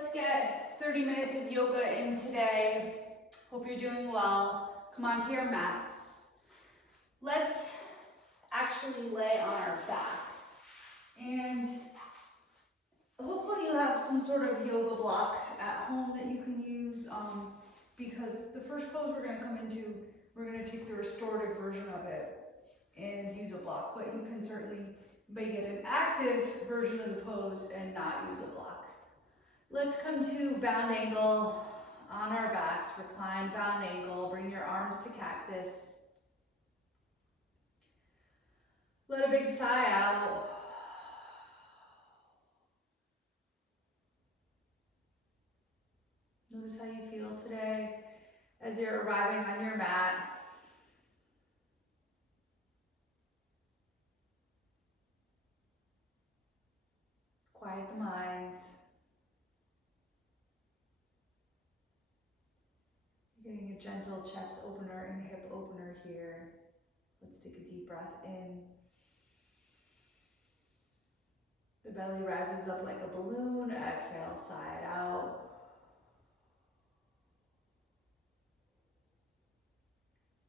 Let's get 30 minutes of yoga in today. Hope you're doing well. Come onto your mats. Let's actually lay on our backs. And hopefully you have some sort of yoga block at home that you can use because the first pose we're going to come into, we're going to take the restorative version of it and use a block, but you can certainly make it an active version of the pose and not use a block. Let's come to bound angle on our backs, recline bound angle, bring your arms to cactus. Let a big sigh out. Notice how you feel today as you're arriving on your mat. Quiet the mind. You're getting a gentle chest opener and hip opener here. Let's take a deep breath in. The belly rises up like a balloon. Exhale, sigh it out.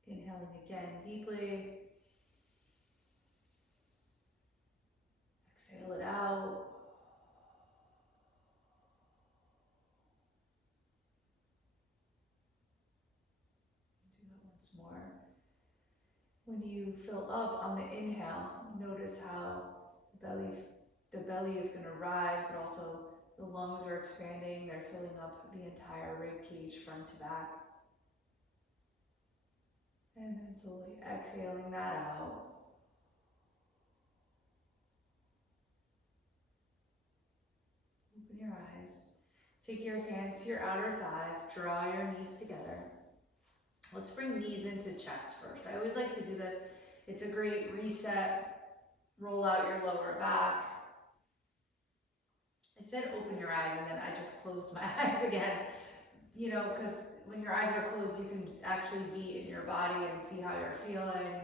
Inhaling again deeply. Exhale it out. Do that once more. When you fill up on the inhale, notice how the belly is going to rise, but also the lungs are expanding. They're filling up the entire rib cage front to back. And then slowly exhaling that out. Open your eyes. Take your hands to your outer thighs. Draw your knees together. Let's bring knees into chest first. I always like to do this. It's a great reset. Roll out your lower back. I said open your eyes and then I just closed my eyes again. You know, because when your eyes are closed, you can actually be in your body and see how you're feeling.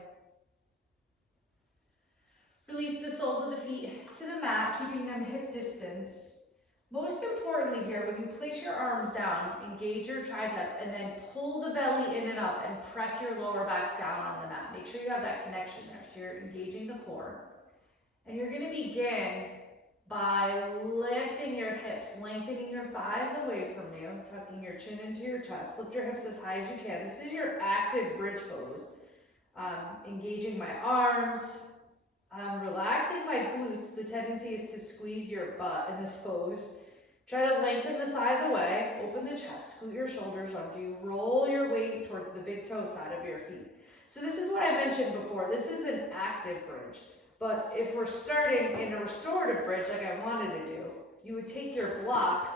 Release the soles of the feet to the mat, keeping them hip distance. Most importantly here, when you place your arms down, engage your triceps and then pull the belly in and up and press your lower back down on the mat. Make sure you have that connection there. So you're engaging the core. And you're going to begin by lifting your hips, lengthening your thighs away from you, tucking your chin into your chest. Lift your hips as high as you can. This is your active bridge pose. Engaging my arms. Relaxing my glutes. The tendency is to squeeze your butt in this pose. Try to lengthen the thighs away. Open the chest. Scoot your shoulders under you. Roll your weight towards the big toe side of your feet. So this is what I mentioned before. This is an active bridge. But if we're starting in a restorative bridge like I wanted to do, you would take your block,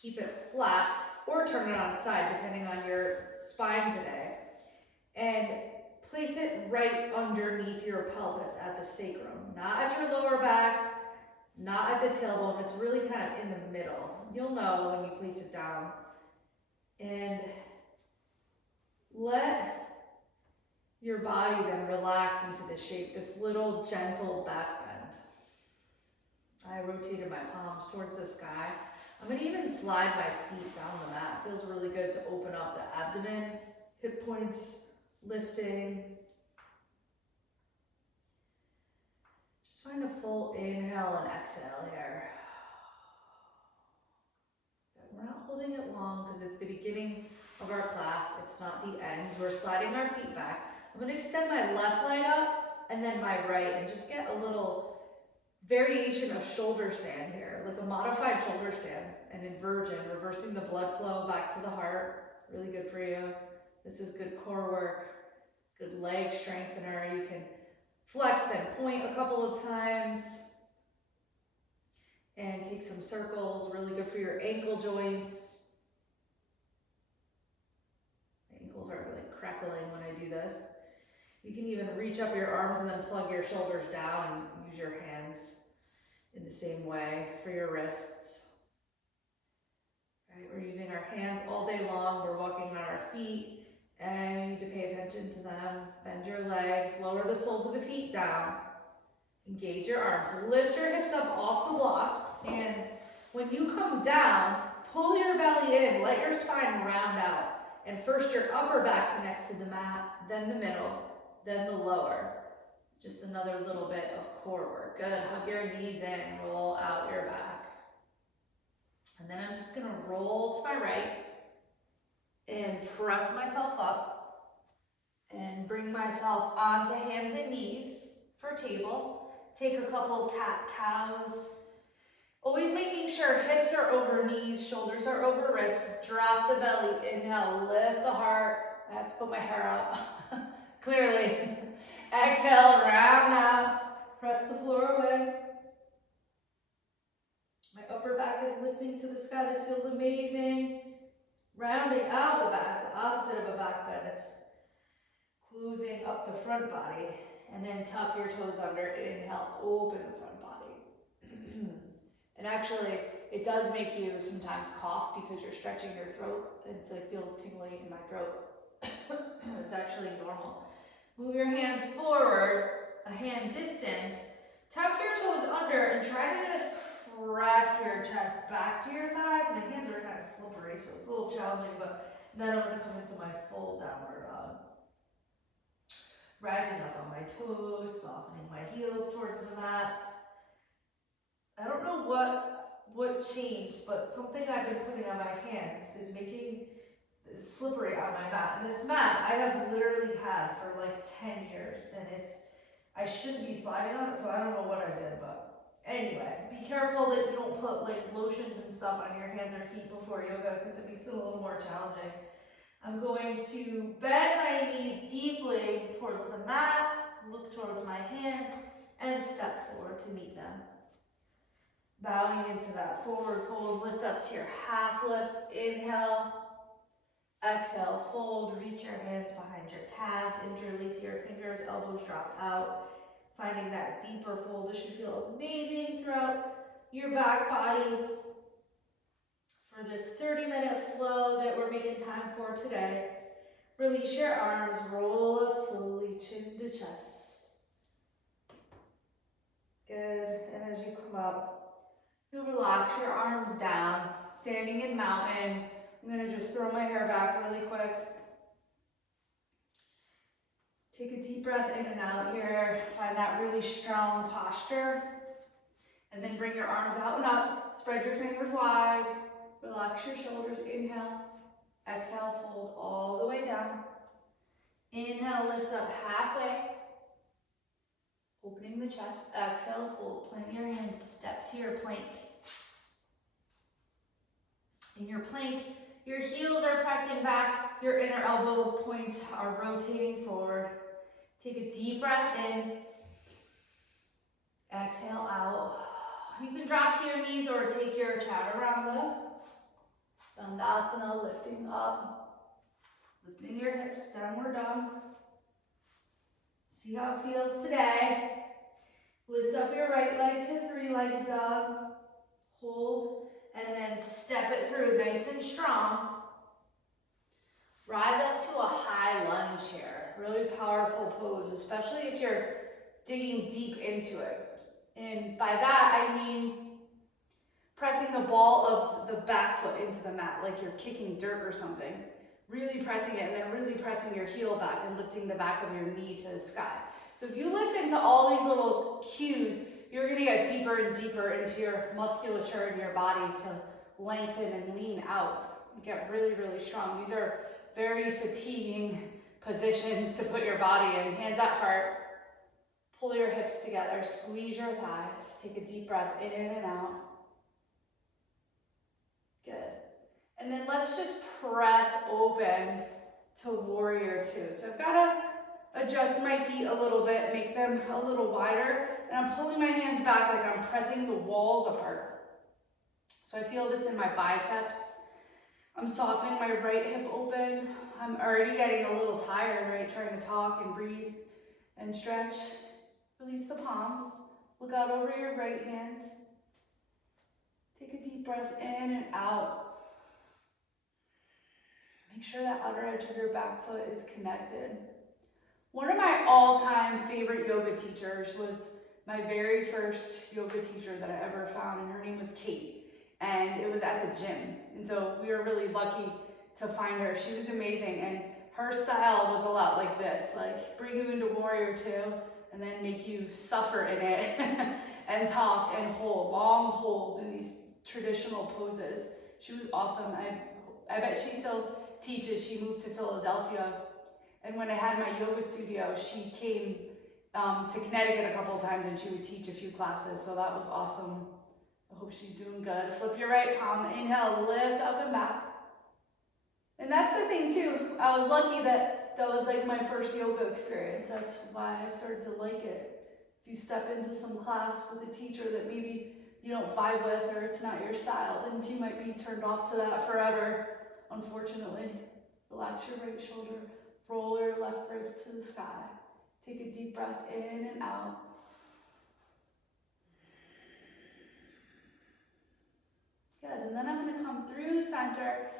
keep it flat, or turn it on its side depending on your spine today, and place it right underneath your pelvis at the sacrum, not at your lower back, not at the tailbone. It's really kind of in the middle. You'll know when you place it down. And let your body then relax into the shape, this little gentle back bend. I rotated my palms towards the sky. I'm going to even slide my feet down the mat. It feels really good to open up the abdomen, hip points lifting. Just find a full inhale and exhale here. We're not holding it long because it's the beginning of our class. It's not the end. We're sliding our feet back. I'm going to extend my left leg up and then my right and just get a little variation of shoulder stand here, like a modified shoulder stand, an inversion, reversing the blood flow back to the heart. Really good for you. This is good core work, good leg strengthener. You can flex and point a couple of times and take some circles. Really good for your ankle joints. My ankles are like crackling when I do this. You can even reach up your arms and then plug your shoulders down and use your hands in the same way for your wrists. Right, we're using our hands all day long. We're walking on our feet and you need to pay attention to them. Bend your legs, lower the soles of the feet down. Engage your arms. Lift your hips up off the block and When you come down, pull your belly in, let your spine round out. And first your upper back connects to the mat, then the middle, then the lower. Just another little bit of core work. Good, hug your knees in, roll out your back. And then I'm just gonna roll to my right and press myself up and bring myself onto hands and knees for table. Take a couple cat-cows. Always making sure hips are over knees, shoulders are over wrists. Drop the belly, inhale, lift the heart. I have to put my hair out, clearly. Exhale, round out. Press the floor away. My upper back is lifting to the sky. This feels amazing. Rounding out the back, the opposite of a back bend. It's closing up the front body. And then tuck your toes under. Inhale, open the front body. And actually, it does make you sometimes cough because you're stretching your throat. It feels tingly in my throat. It's actually normal. Move your hands forward, a hand distance. Tuck your toes under and try to just press your chest back to your thighs. My hands are kind of slippery, so it's a little challenging, but then I'm going to come into my full downward dog. Rising up on my toes, softening my heels towards the mat. I don't know what changed, but something I've been putting on my hands is making it slippery on my mat. And this mat I have literally had for like 10 years, and I shouldn't be sliding on it, so I don't know what I did, but anyway, be careful that you don't put like lotions and stuff on your hands or feet before yoga because it makes it a little more challenging. I'm going to bend my knees deeply towards the mat, look towards my hands, and step forward to meet them. Bowing into that forward fold, lift up to your half lift, inhale. Exhale, fold, reach your hands behind your calves, interlace your fingers, elbows drop out. Finding that deeper fold. This should feel amazing throughout your back body. For this 30-minute flow that we're making time for today, release your arms, roll up slowly, chin to chest. Good, and as you come up, you'll relax your arms down, standing in mountain. I'm gonna just throw my hair back really quick. Take a deep breath in and out here. Find that really strong posture. And then bring your arms out and up. Spread your fingers wide. Relax your shoulders. Inhale. Exhale, fold all the way down. Inhale, lift up halfway. Opening the chest. Exhale, fold. Plant your hands. Step to your plank. In your plank, your heels are pressing back. Your inner elbow points are rotating forward. Take a deep breath in. Exhale out. You can drop to your knees or take your chaturanga. Dandasana, lifting up. Lifting your hips, downward dog. See how it feels today. Lift up your right leg to three-legged dog. Hold, and then step it through nice and strong. Rise up to a high lunge here. Really powerful pose, especially if you're digging deep into it. And by that, I mean pressing the ball of the back foot into the mat, like you're kicking dirt or something. Really pressing it, and then really pressing your heel back and lifting the back of your knee to the sky. So if you listen to all these little cues, you're gonna get deeper and deeper into your musculature in your body to lengthen and lean out. You get really, really strong. These are very fatiguing positions to put your body in. Hands at heart. Pull your hips together, squeeze your thighs. Take a deep breath in and out. Good. And then let's just press open to warrior two. So I've got to adjust my feet a little bit, make them a little wider. And I'm pulling my hands back like I'm pressing the walls apart. So I feel this in my biceps. I'm softening my right hip open. I'm already getting a little tired, right? Trying to talk and breathe and stretch. Release the palms. Look out over your right hand. Take a deep breath in and out. Make sure that outer edge of your back foot is connected. One of my all-time favorite yoga teachers was my very first yoga teacher that I ever found, and her name was Kate. and it was at the gym. And so we were really lucky to find her. She was amazing, and her style was a lot like this, like bring you into warrior two and then make you suffer in it and talk and hold long holds in these traditional poses. She was awesome. I bet she still teaches. She moved to Philadelphia, and when I had my yoga studio, she came to Connecticut a couple of times, and she would teach a few classes, so that was awesome. I hope she's doing good. Flip your right palm, inhale, lift up and back. And that's the thing too, I was lucky that was like my first yoga experience. That's why I started to like it. If you step into some class with a teacher that maybe you don't vibe with, or it's not your style, then you might be turned off to that forever, unfortunately. Relax your right shoulder, roll your left ribs to the sky. Take a deep breath in and out. Good, and then I'm gonna come through center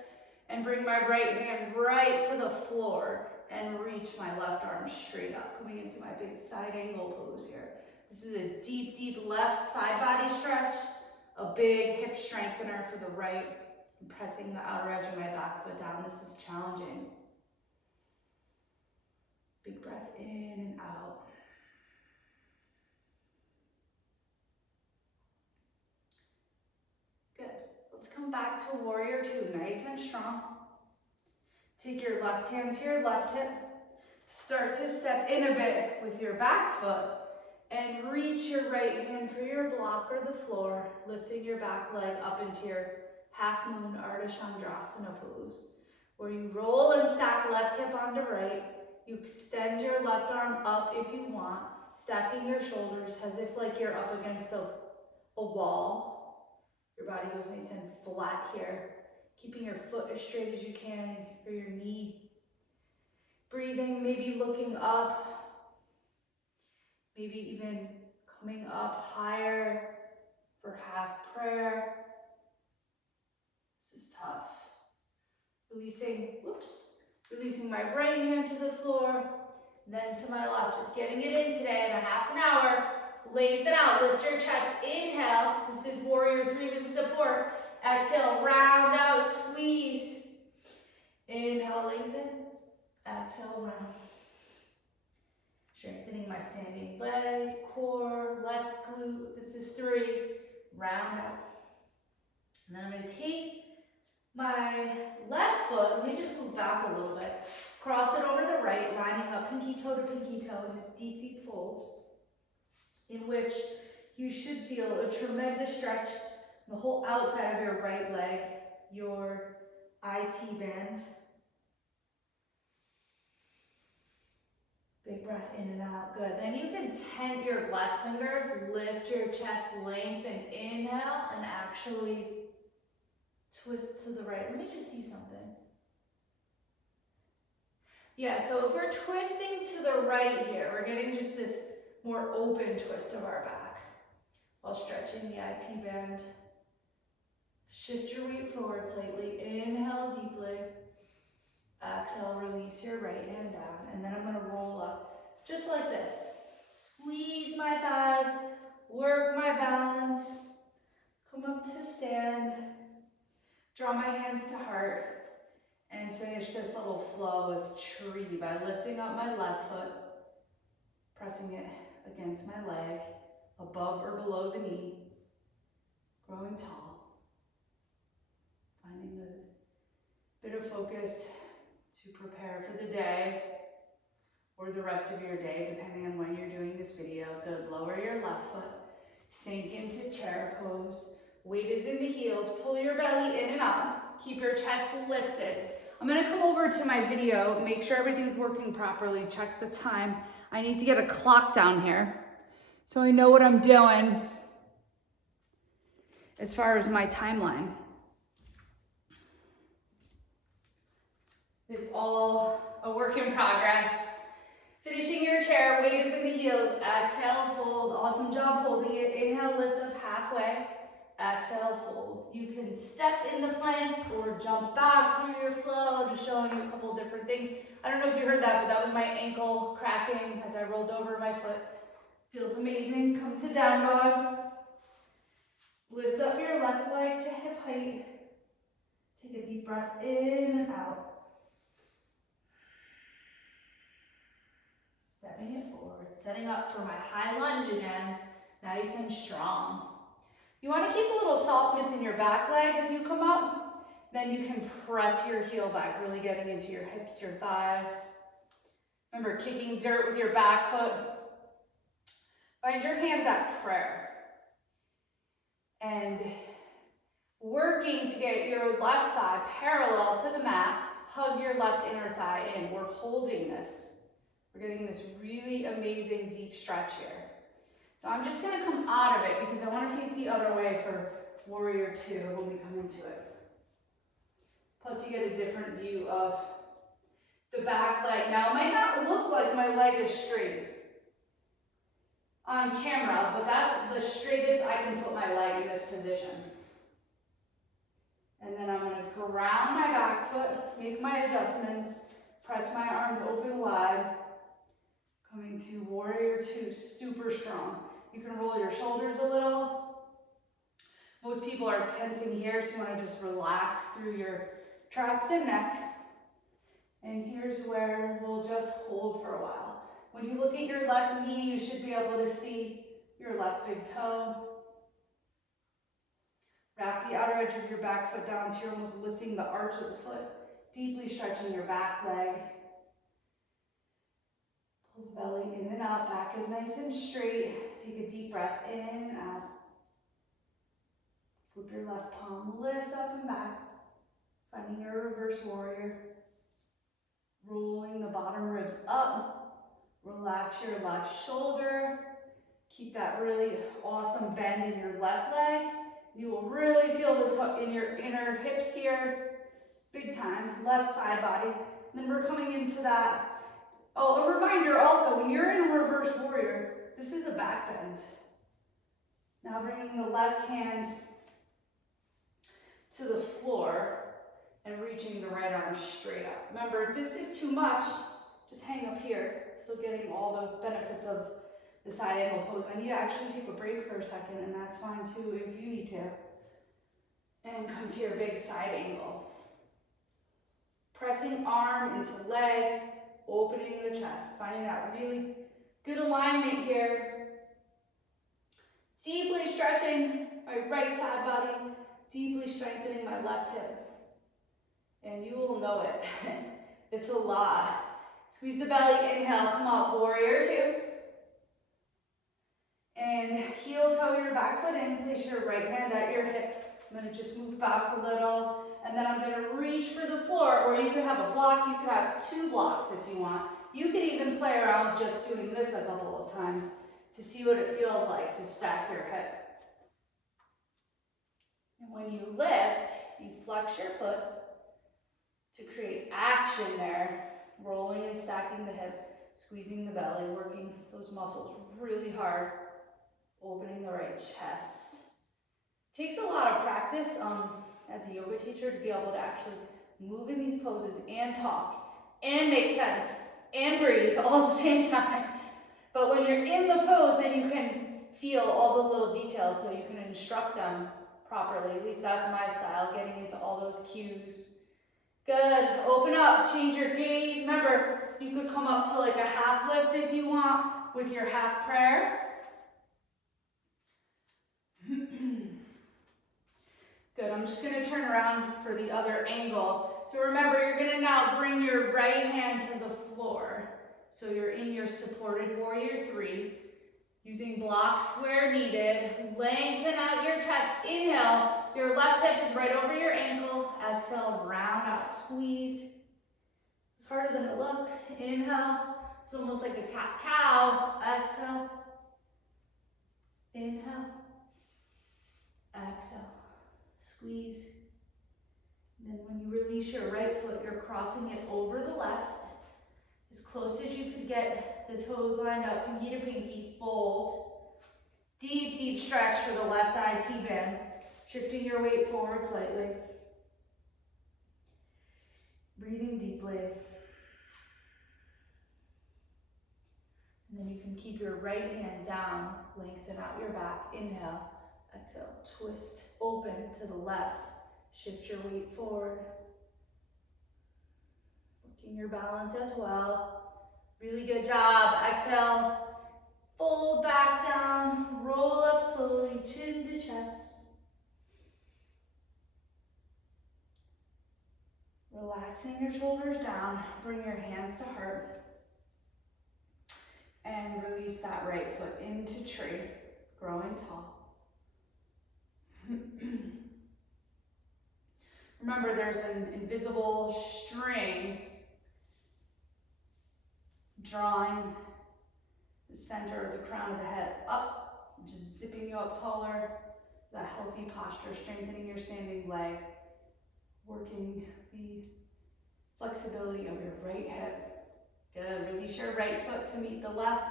and bring my right hand right to the floor and reach my left arm straight up, coming into my big side angle pose here. This is a deep, deep left side body stretch, a big hip strengthener for the right. I'm pressing the outer edge of my back foot down. This is challenging. Big breath in and out. Good. Let's come back to warrior two, nice and strong. Take your left hand to your left hip. Start to step in a bit with your back foot and reach your right hand for your block or the floor, lifting your back leg up into your half moon Ardha Chandrasana pose, where you roll and stack left hip onto right. You extend your left arm up if you want, stacking your shoulders as if like you're up against a wall. Your body goes nice and flat here, keeping your foot as straight as you can for your knee. Breathing, maybe looking up, maybe even coming up higher for half prayer. This is tough. Releasing my right hand to the floor, then to my left, just getting it in today in a half an hour. Lengthen out, lift your chest, inhale. This is warrior three with support. Exhale, round out, squeeze. Inhale, lengthen. Exhale, round. Strengthening my standing leg, core, left glute. This is three. Round out. And then I'm going to take my left foot, let me just move back a little bit, cross it over the right, lining up pinky toe to pinky toe in this deep, deep fold, in which you should feel a tremendous stretch in the whole outside of your right leg, your IT band. Big breath in and out, good. Then you can tent your left fingers, lift your chest, lengthen, inhale, and actually twist to the right. Let me just see something. Yeah, so if we're twisting to the right here, we're getting just this more open twist of our back while stretching the IT band. Shift your weight forward slightly. Inhale deeply. Exhale, release your right hand down. And then I'm going to roll up just like this. Squeeze my thighs, work my balance, come up to stand, draw my hands to heart, and finish this little flow with tree by lifting up my left foot, pressing it against my leg, above or below the knee, growing tall, finding a bit of focus to prepare for the day or the rest of your day, depending on when you're doing this video. Good, lower your left foot, sink into chair pose, weight is in the heels, pull your belly in and up, keep your chest lifted. I'm gonna come over to my video, make sure everything's working properly, check the time. I need to get a clock down here so I know what I'm doing as far as my timeline. It's all a work in progress. Finishing your chair, weight is in the heels. Exhale, fold. Awesome job holding it. Inhale, lift up halfway. Exhale, fold. You can step into plank or jump back through your flow, just showing you a couple different things. I don't know if you heard that, but that was my ankle cracking as I rolled over my foot. Feels amazing. Come to down dog. Lift up your left leg to hip height. Take a deep breath in and out. Stepping it forward, setting up for my high lunge again, nice and strong. You want to keep a little softness in your back leg as you come up. Then you can press your heel back, really getting into your hips, your thighs. Remember, kicking dirt with your back foot. Find your hands at prayer. And working to get your left thigh parallel to the mat. Hug your left inner thigh in. We're holding this. We're getting this really amazing deep stretch here. So I'm just going to come out of it because I want to face the other way for warrior two when we come into it. Plus you get a different view of the back leg. Now it might not look like my leg is straight on camera, but that's the straightest I can put my leg in this position. And then I'm going to ground my back foot, make my adjustments, press my arms open wide. Coming to warrior two, super strong. You can roll your shoulders a little. Most people are tensing here, so you want to just relax through your traps and neck. And here's where we'll just hold for a while. When you look at your left knee, you should be able to see your left big toe. Wrap the outer edge of your back foot down so you're almost lifting the arch of the foot, deeply stretching your back leg. Pull the belly in and out, back is nice and straight. Take a deep breath in and out. Flip your left palm, lift up and back. Finding your reverse warrior. Rolling the bottom ribs up. Relax your left shoulder. Keep that really awesome bend in your left leg. You will really feel this in your inner hips here. Big time. Left side body. And then we're coming into that. Oh, a reminder also, when you're in a reverse warrior, this is a back bend. Now bringing the left hand to the floor and reaching the right arm straight up. Remember, if this is too much, just hang up here. Still getting all the benefits of the side angle pose. I need to actually take a break for a second, and that's fine too if you need to. And come to your big side angle. Pressing arm into leg, opening the chest, finding that really good alignment here. Deeply stretching my right side body, deeply strengthening my left hip. And you will know it. It's a lot. Squeeze the belly, inhale, come up, warrior two. And heel toe your back foot in, place your right hand at your hip. I'm gonna just move back a little, and then I'm gonna reach for the floor, or you could have a block, you could have two blocks if you want. You could even play around with just doing this a couple of times to see what it feels like to stack your hip. And when you lift, you flex your foot to create action there, rolling and stacking the hip, squeezing the belly, working those muscles really hard, opening the right chest. Takes a lot of practice as a yoga teacher to be able to actually move in these poses and talk and make sense and breathe all at the same time. But when you're in the pose, then you can feel all the little details so you can instruct them properly. At least that's my style, getting into all those cues. Good, open up, change your gaze. Remember, you could come up to like a half lift if you want with your half prayer. Good, I'm just gonna turn around for the other angle. So remember, you're gonna now bring your right hand to the floor. So you're in your supported warrior three, using blocks where needed. Lengthen out your chest, inhale. Your left hip is right over your ankle. Exhale, round out, squeeze. It's harder than it looks. Inhale, it's almost like a cat-cow. Exhale, inhale, exhale. Squeeze. And then when you release your right foot, you're crossing it over the left. As close as you could get the toes lined up, pinky to pinky, fold. Deep, deep stretch for the left IT band. Shifting your weight forward slightly. Breathing deeply. And then you can keep your right hand down, lengthen out your back. Inhale, Exhale, twist, open to the left. Shift your weight forward. Working your balance as well. Really good job. Exhale, fold back down, roll up slowly, chin to chest. Relaxing your shoulders down, bring your hands to heart. And release that right foot into tree, growing tall. Remember, there's an invisible string drawing the center of the crown of the head up, just zipping you up taller. That healthy posture, strengthening your standing leg, working the flexibility of your right hip. Good, release your right foot to meet the left.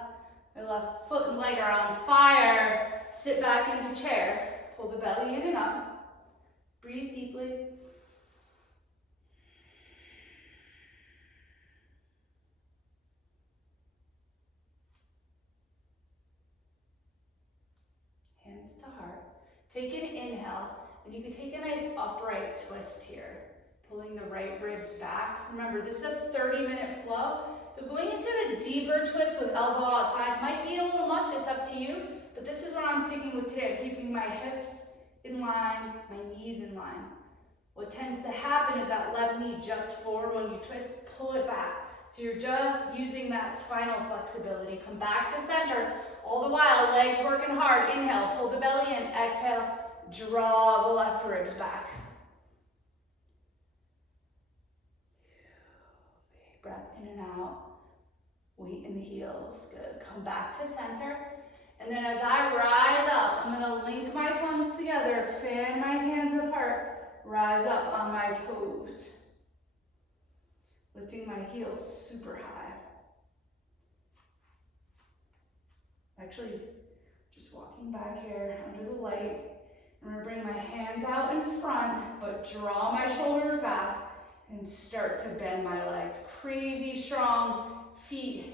Your left foot and leg are on fire. Sit back into chair. Pull the belly in and up. Breathe deeply. Hands to heart. Take an inhale, and you can take a nice upright twist here. Pulling the right ribs back. Remember, this is a 30-minute flow. So going into the deeper twist with elbow outside might be a little much, it's up to you. But this is what I'm sticking with today. I'm keeping my hips in line, my knees in line. What tends to happen is that left knee juts forward when you twist, pull it back. So you're just using that spinal flexibility. Come back to center. All the while, legs working hard. Inhale, pull the belly in. Exhale, draw the left ribs back. Big breath in and out. Weight in the heels. Good. Come back to center. And then as I rise up, I'm going to link my thumbs together, fan my hands apart, rise up on my toes. Lifting my heels super high. Actually, just walking back here under the light. I'm going to bring my hands out in front, but draw my shoulders back and start to bend my legs. Crazy strong feet,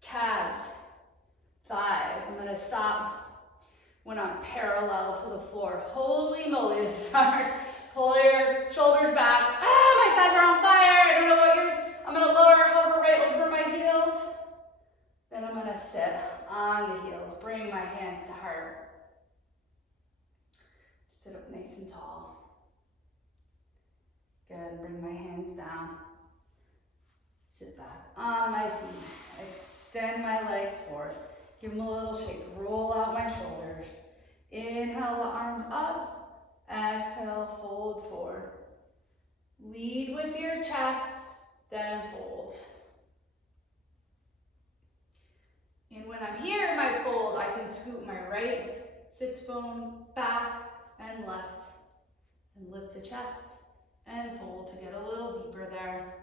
calves, thighs. I'm going to stop when I'm parallel to the floor. Holy moly, this is hard. Pull your shoulders back. Ah, my thighs are on fire. I don't know about yours. I'm going to hover right over my heels. Then I'm going to sit on the heels. Bring my hands to heart. Sit up nice and tall. Good. Bring my hands down. Sit back on my seat. Extend my legs forward. Give them a little shake. Roll out my shoulders. Inhale the arms up. Exhale, fold forward. Lead with your chest, then fold. And when I'm here in my fold, I can scoot my right sits bone back and left. And lift the chest and fold to get a little deeper there.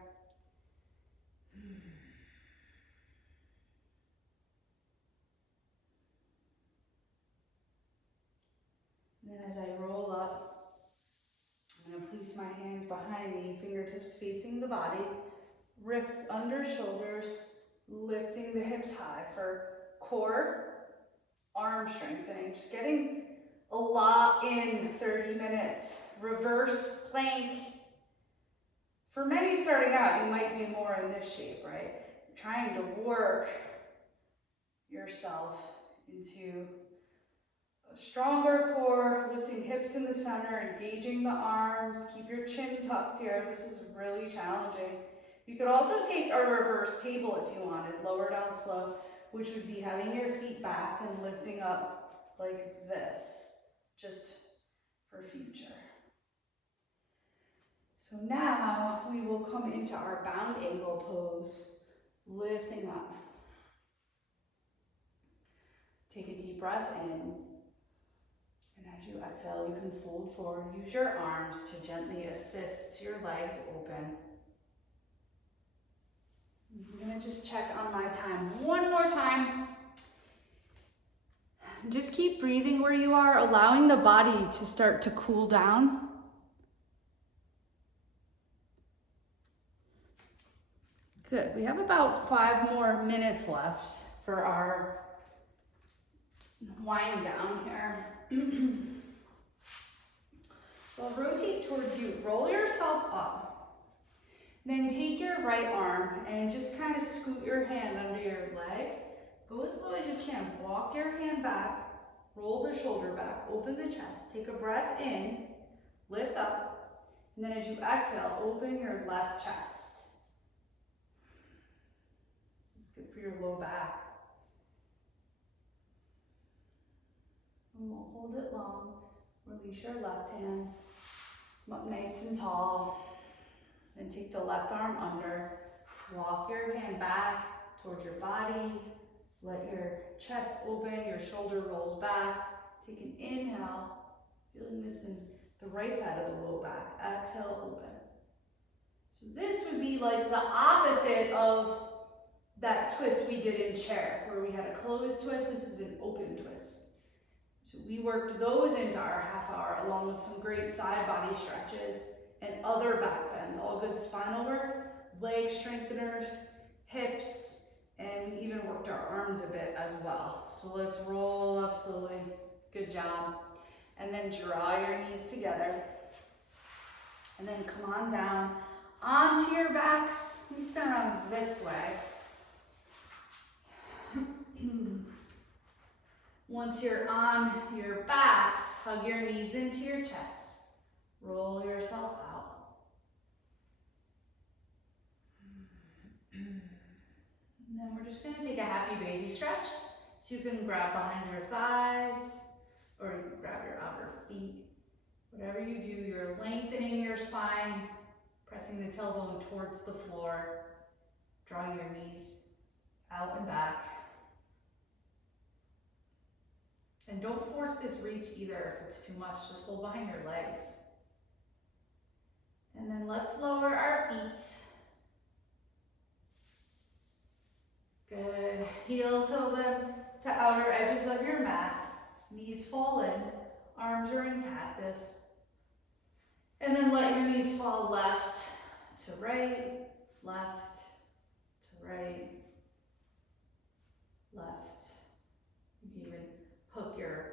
And then as I roll up, I'm going to place my hands behind me, fingertips facing the body, wrists under shoulders, lifting the hips high for core, arm strengthening. Just getting a lot in 30 minutes. Reverse plank. For many starting out, you might be more in this shape, right? You're trying to work yourself into a stronger core, lifting hips in the center, engaging the arms, keep your chin tucked here. This is really challenging. You could also take a reverse table if you wanted, lower down slow, which would be having your feet back and lifting up like this, just for future. So now we will come into our bound angle pose, lifting up. Take a deep breath in, and as you exhale, you can fold forward. Use your arms to gently assist your legs open. I'm gonna just check on my time one more time. Just keep breathing where you are, allowing the body to start to cool down. Good, we have about 5 more minutes left for our wind down here. So I'll rotate towards you, roll yourself up. Then take your right arm and just kind of scoot your hand under your leg. Go as low as you can. Walk your hand back, roll the shoulder back, open the chest. Take a breath in, lift up, and then as you exhale, open your left chest. This is good for your low back. And we'll hold it long. Release your left hand. Come up nice and tall. Then take the left arm under. Walk your hand back towards your body. Let your chest open, your shoulder rolls back. Take an inhale, feeling this in the right side of the low back. Exhale, open. So this would be like the opposite of that twist we did in chair, where we had a closed twist. This is an open twist. So we worked those into our half hour, along with some great side body stretches and other back bends, all good spinal work, leg strengtheners, hips, and we even worked our arms a bit as well. So let's roll up slowly. Good job. And then draw your knees together. And then come on down onto your backs. You spin around this way. Once you're on your backs, hug your knees into your chest. Roll yourself out. And then we're just going to take a happy baby stretch. So you can grab behind your thighs, or you can grab your outer feet. Whatever you do, you're lengthening your spine, pressing the tailbone towards the floor, drawing your knees out and back. And don't force this reach either if it's too much. Just hold behind your legs. And then let's lower our feet. Good. Heel toe them to outer edges of your mat. Knees fall in. Arms are in cactus. And then let your knees fall left to right, left to right, left. You can even hook your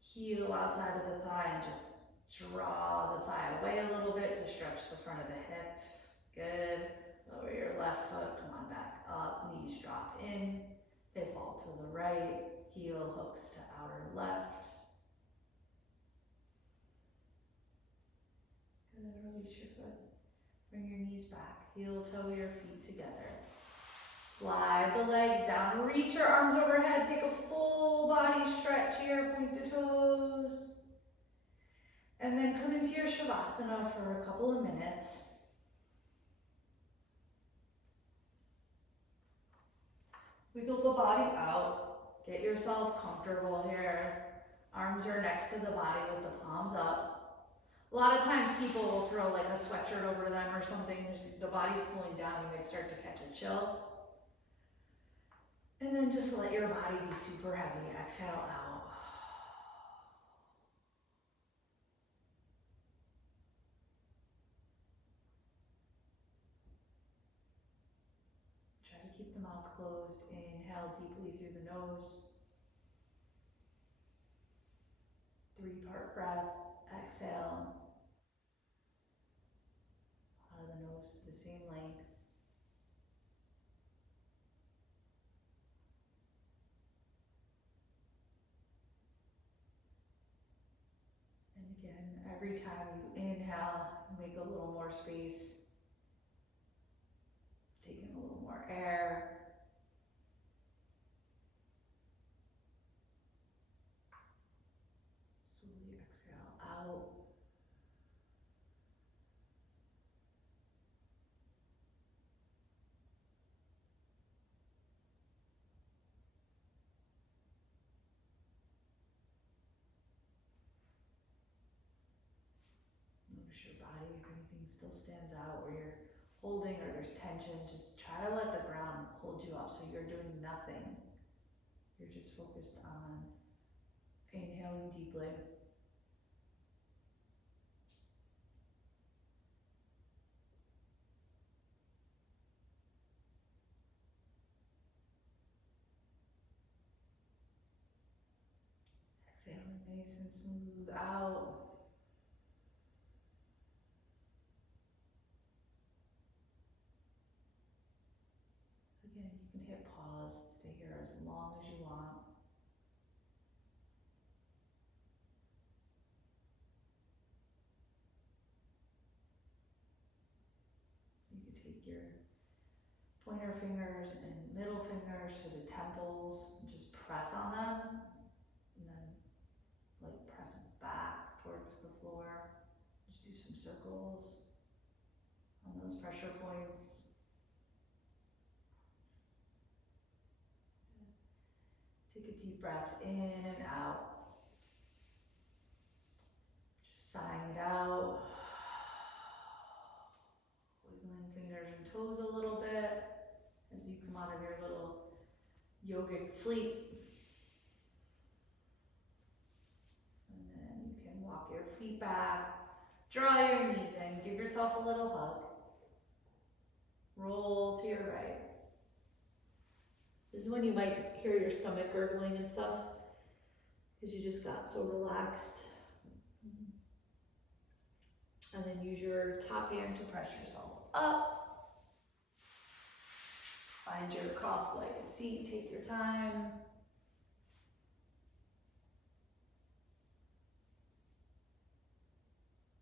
heel outside of the thigh and just draw the thigh away a little bit to stretch the front of the hip. Good. Lower your left foot, come on back up, knees drop in. They fall to the right, heel hooks to outer left. Good, release your foot. Bring your knees back, heel toe your feet together. Slide the legs down, reach your arms overhead, take a full body stretch here, point the toes. And then come into your Shavasana for a couple of minutes. Wiggle the body out, get yourself comfortable here. Arms are next to the body with the palms up. A lot of times people will throw like a sweatshirt over them or something. The body's cooling down, you might start to catch a chill. And then just let your body be super heavy. Exhale out. Try to keep the mouth closed. Inhale deeply through the nose. 3-part breath. Exhale. Out of the nose to the same length. And again, every time you inhale, make a little more space. Take in a little more air. Slowly exhale out. Notice your body, if anything still stands out where you're holding or there's tension, just try to let the ground hold you up so you're doing nothing. You're just focused on inhaling deeply. Exhaling nice and smooth out. your pointer fingers and middle fingers to the temples and just press on them. And then like press back towards the floor. Just do some circles on those pressure points. Take a deep breath in and out. Just sighing it out. Wiggling fingers and toes a little bit as you come out of your little yogic sleep. And then you can walk your feet back, draw your knees in, give yourself a little hug. Roll to your right. This is when you might hear your stomach gurgling and stuff, because you just got so relaxed. And then use your top hand to press yourself up. Find your cross-legged seat, take your time.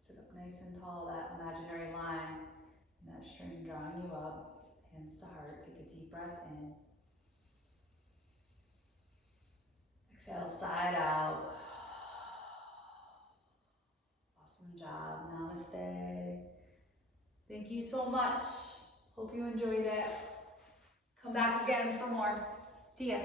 Sit up nice and tall, that imaginary line, and that string drawing you up. Hands to heart, take a deep breath in. Exhale, side out. Awesome job, namaste. Thank you so much. Hope you enjoyed it. Come back again for more. See ya.